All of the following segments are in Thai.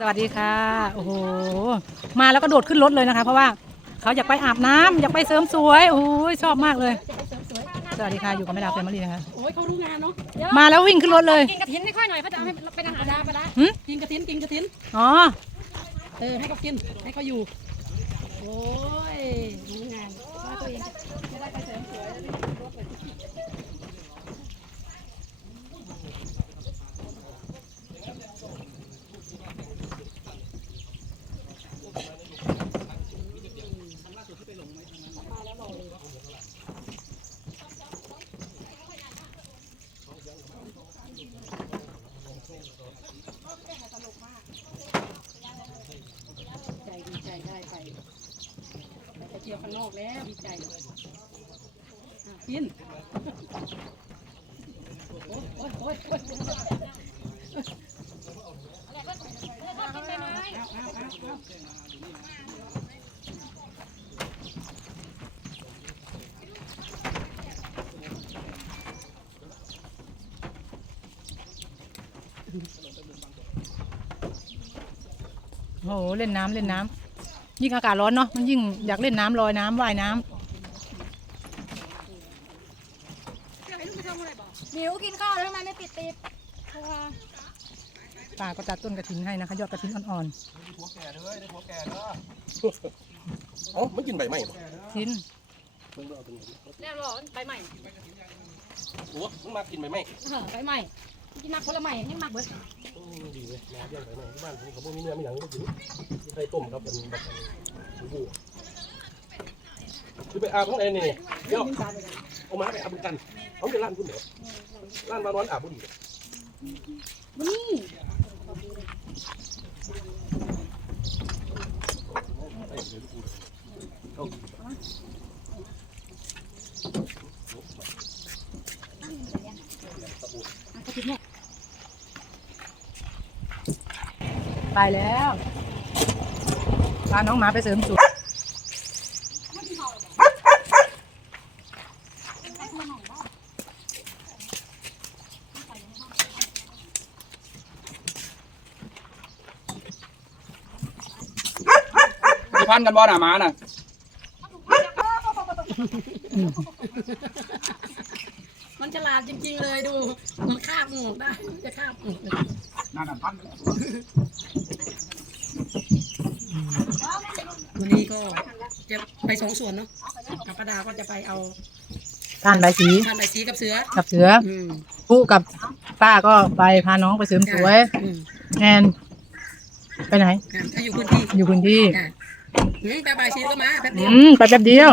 สวัสดีค่ะ โอ้โห มาแล้วก็โดดขึ้นรถเลยนะคะ เพราะว่าเขาอยากไปอาบน้ำอยากไปเสริมสวย โอ้ยชอบมากเลย สวัสดีค่ะ อยู่กับแม่ดาวแฟมิลี่นะคะ โอ้ยเขารู้งานเนาะมาแล้ววิ่งขึ้นรถเลย กินกระถินให้ค่อยหน่อยเขาจะเอาให้เป็นอาหารดาไปละหึ กินกระถินกินกระถินอ๋อ เออให้เขากินให้เขาอยู่ โอ้ยรู้งานว่าตัวเองจะได้ไปเสริมสวยแล้วนี่รถเลยใจดีใจได้ไปไปเที่ยวข้างนอก แล้วดีใจกินโอ้ยโอ้ยโอ้ยโอ้ยโหเล่นน้ำเล่นน้ำ ยิ่งอากาศร้อนเนาะมันยิ่งอยากเล่นน้ำลอยน้ำว่ายน้ำหมิวกินข้าวแล้วทำไมไม่ปิดติดเพราะว่าป้าก็จัดต้นกระถินให้นะคะ ยอดกระถินอ่อนเอ้าไม่กินใบไม้บ่ๆทิ้นแล้วหรอใบใหม่โอ้มึงมากินใบไม้เออใบใหม่กินมักผลไม้ยังมักเบิดอืม ดีเลยมาเลี้ยงใบไม้ที่บ้านผมเขาบ่มีเนื้อมีหนังก็กินมีไข่ต้มครับเป็นแบบบูบูคือไปอาบข้างในนี่เดี๋ยวเอามาไปอาบกันเขาจะร้านคุณเดี๋ยวร้านมานอนอาบบุญนี่ ไปแล้วพาน้องหมาไปเสริมสวยมีพันกันบ่หนามาน่ะมันฉลาดจริงๆเลยดู มันคาบหมวกได้มันจะคาบหมวกเลย นั่นน่ะพันวันนี้ก็จะไปสองส่วนเนาะกับประดาก็จะไปเอาท่านใบสีทานใบสีกับเสือกับเสืออืมผู้กับป้าก็ไปพาน้องไปเสริมสวยอืมแอนไปไหน อะถ้าอยู่พื้นที่อยู่พื้นที่ อะอืมแต่ใบสีก็มาแป๊บเดีอืยวมไปแป๊บเดียว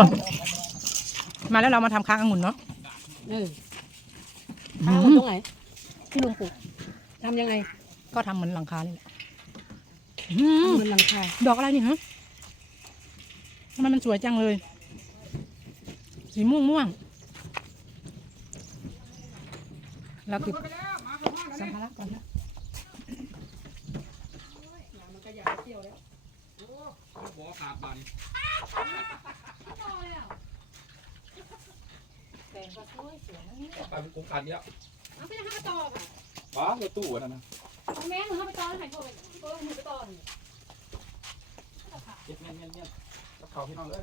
มาแล้วเรามาทำค้างองุ่นเนาะเอออืข้าวมตรงไหนที่ลุงปลูกทำยังไง ก็ทำเหมือนหลังคานี่แหละอืมบนหลังคาดอกอะไรนี่ฮะทำไมมันสวยจังเลย สีม่วงม่วงเราเก็บสัมภาระก่อนนะมันก็อยากเที่ยวแล้วบ่ขาดบาดนี่แตงก็สวยสวยนะเนี่ยตายเป็นโครงการเนี้ยเอาไปให้เขาต่อค่ะบ้ารถตู้อันนั่นนะเอา แม่หนูเข้าไปต่อแล้วไหนโทรไปโทรหนูไปต่อนี่เจ็บเงี้ยเงี้ยเงี้ยกับเขาพี่น้องเลย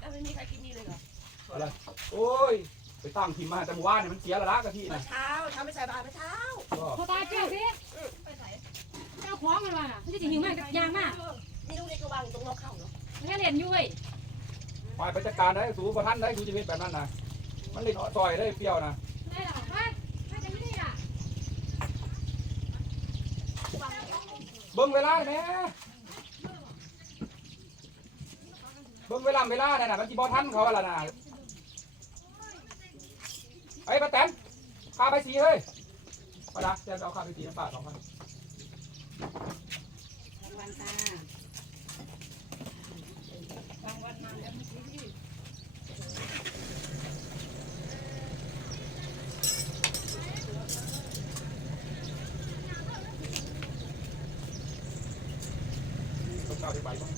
แล้วไม่มีใครกินนี่เลยเหรออะไรโอ้ย ไปตั้งทีมมาแต่หมู่บ้านเนี่ยมันเสียและละกะที่นะเช้าทำไปใส่บาตรไปเช้าก็พอตาเจ้าสิเจ้าของมันว่ะไม่ใช่จะหิวมากยางมากนี่ลูกเล็กก็วางอยู่ตรงนอกเข้าเนาะแค่เรียนยุ้ยไปไปจัดการได้สูประทันได้สูชีวิตแบบนั้นนะ มันเล่นซอยได้เปรี้ยวนะได้หรอไม่ไม่จะไม่ได้อะเบิ่งเวลาแม่เบิ่งเวลาเวลาเนี่ยนะมันจีบอทันเขาอะไรนะไอ้ป้าแตนข้าไปสีเฮ้ยป้าดักจะเอาข้าไปสีน้ำปลาสองพันวันตาต้องข้าไปใบบ้าง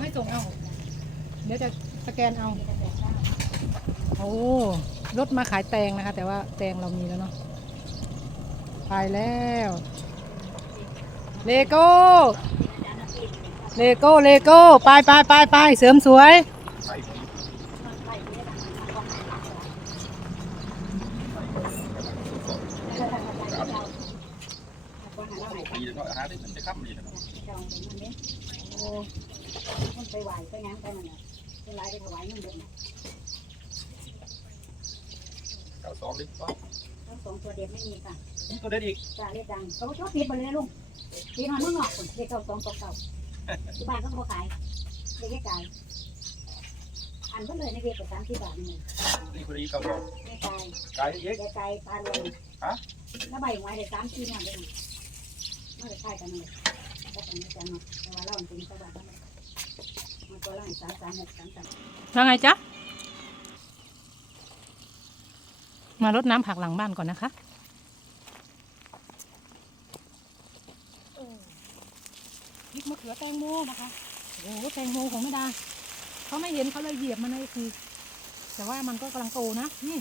ไม่ส่งเอา เดี๋ยวจะสแกนเอา โอ้รถมาขายแตงนะคะ แต่ว่าแตงเรามีแล้วเนาะไปแล้วเลโก้เลโก้เลโก้ไปไปไปไปเสริมสวยปีจะอาหารได้มันจะค่ำดีนะ มันไปไหวไปงั้นไปมันน่ะไปไหลไปถวายเงินเดือนน่ะเก้าสองดิบทั้งสองตัวเดียวไม่มีค่ะนี่ตัวเด็ดอีกจ่าเรียกดังเขาชอบปิดไปเลยนะลุงปิดหอนเมื่องอกคนเรียกเก้าสองตกเก่าที่บ้านเขาก็ขายเรียกแค่จ่ายอันก็เลยในเวียกสามสิบบาทนี่นี่คนนี้เก้าสองไม่จ่ายกายเยอะแกจ่ายปานเลยแล้วใบไว้เลยสามสี่เนี่ยเลยไม่ได้ขายกันเลยก็ต้องจังเนาะแต่ว่าเราจริงๆก็แบบนั้นมัน ตัวละสามสามหกสามสามว่าไงจ๊ะ มารดน้ำผักหลังบ้านก่อนนะคะ พริกมะเขือแตงโมนะคะ โอ้โหแตงโมของแม่ดาเขาไม่เห็นเขาเลยเหยียบมันเลยคือ แต่ว่ามันก็กำลังโตนะ นี่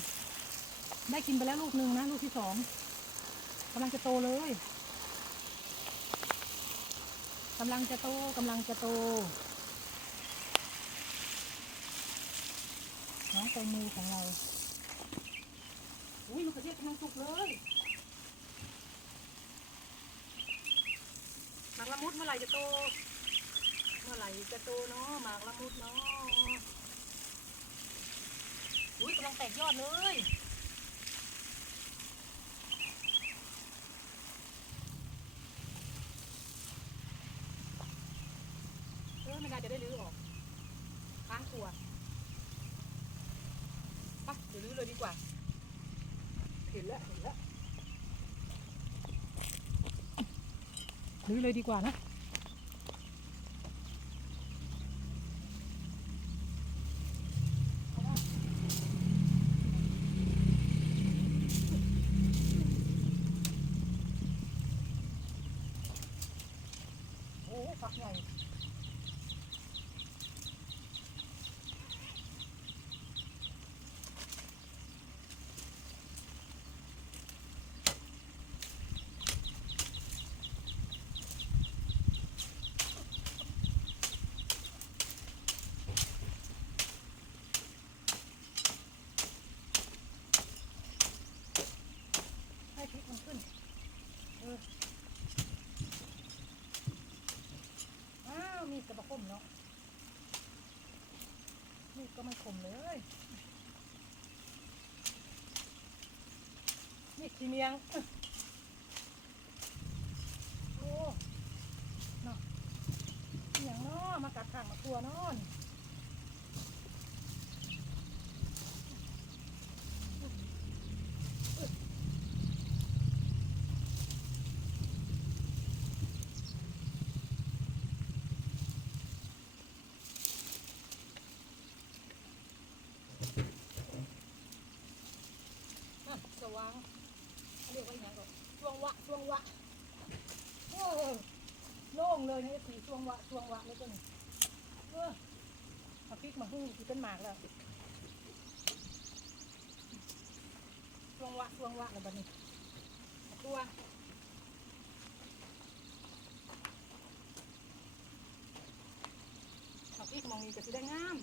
ได้กินไปแล้วลูกหนึ่งนะ ลูกที่สองกำลังจะโตเลยกำลังจะโตกำลังจะโต น้องแตงโมของเราอุ้ยมันกระเทียมกำลังสุกเลยหมากละมุดเมื่อไหร่จะโต เมื่อไหร่จะโตเนาะหมากละมุดเนาะอุ้ยกำลังแตกยอดเลย เออไม่น่าจะได้รื้อออกค้างตัว ไปเดี๋ยว รื้อเลยดีกว่า เห็นแล้วเห็นแล้วรื้อเลยดีกว่านะ โอ้ฝักใหญ่ ให้พริกมันขึ้น เออ อ้าว มีดกระบะคมเนาะ มีด ก็ไม่คมเลย นี่ขี้เมียง โอ้เนาะอหย่างเนาะมากัดข้างมาตัวเนอนอะส วางเขาเรียกว่าอย่างไรก่อช่วงวะช่วงวะโอ้โล่งเลยนะสีช่วงวะช่วงวะเลยจ้ะนี่เออเอาพริกมาหุ้ที่เป็นหมากแล้วช่วงวะช่วงวะแล้วบัดนี้ตัวเอาพริกมองนี้ก็สิได้งาม